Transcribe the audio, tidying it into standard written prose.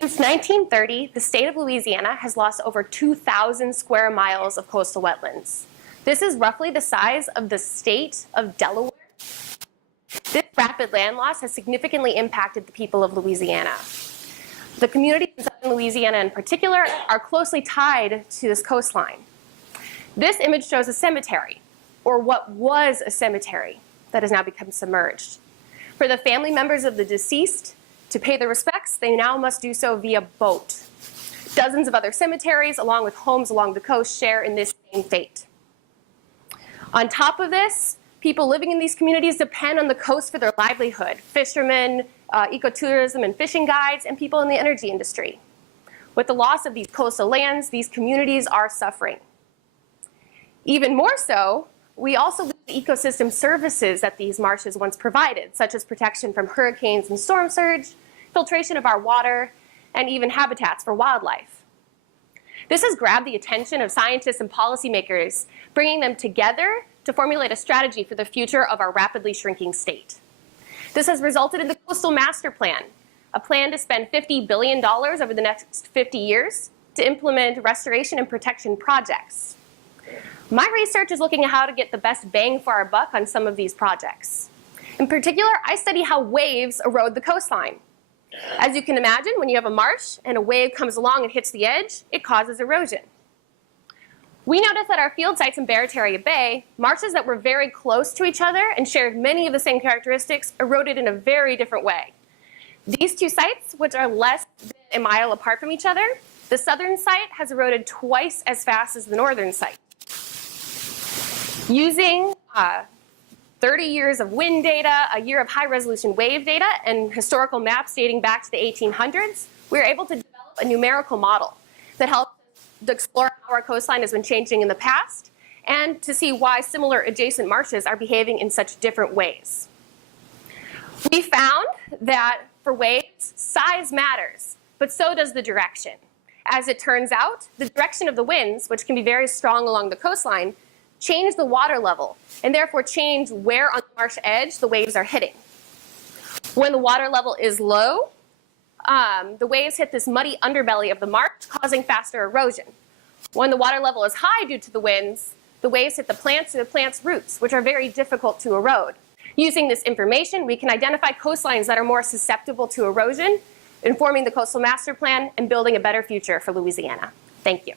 Since 1930, the state of Louisiana has lost over 2,000 square miles of coastal wetlands. This is roughly the size of the state of Delaware. This rapid land loss has significantly impacted the people of Louisiana. The communities in southern Louisiana in particular are closely tied to this coastline. This image shows a cemetery, or what was a cemetery that has now become submerged. For the family members of the deceased to pay their respects, they now must do so via boat. Dozens of other cemeteries, along with homes along the coast, share in this same fate. On top of this, people living in these communities depend on the coast for their livelihood: fishermen, ecotourism and fishing guides, and people in the energy industry. With the loss of these coastal lands, these communities are suffering. Even more so, we also lose the ecosystem services that these marshes once provided, such as protection from hurricanes and storm surge, filtration of our water, and even habitats for wildlife. This has grabbed the attention of scientists and policymakers, bringing them together to formulate a strategy for the future of our rapidly shrinking state. This has resulted in the Coastal Master Plan, a plan to spend $50 billion over the next 50 years to implement restoration and protection projects. My research is looking at how to get the best bang for our buck on some of these projects. In particular, I study how waves erode the coastline. As you can imagine, when you have a marsh and a wave comes along and hits the edge, it causes erosion. We noticed that our field sites in Barataria Bay, marshes that were very close to each other and shared many of the same characteristics, eroded in a very different way. These two sites, which are less than a mile apart from each other, the southern site has eroded twice as fast as the northern site. Using 30 years of wind data, a year of high-resolution wave data, and historical maps dating back to the 1800s, we were able to develop a numerical model that helps to explore how our coastline has been changing in the past and to see why similar adjacent marshes are behaving in such different ways. We found that for waves, size matters, but so does the direction. As it turns out, the direction of the winds, which can be very strong along the coastline, change the water level and therefore change where on the marsh edge the waves are hitting. When the water level is low, the waves hit this muddy underbelly of the marsh, causing faster erosion. When the water level is high due to the winds, the waves hit the plants and the plants' roots, which are very difficult to erode. Using this information, we can identify coastlines that are more susceptible to erosion, informing the Coastal Master Plan and building a better future for Louisiana. Thank you.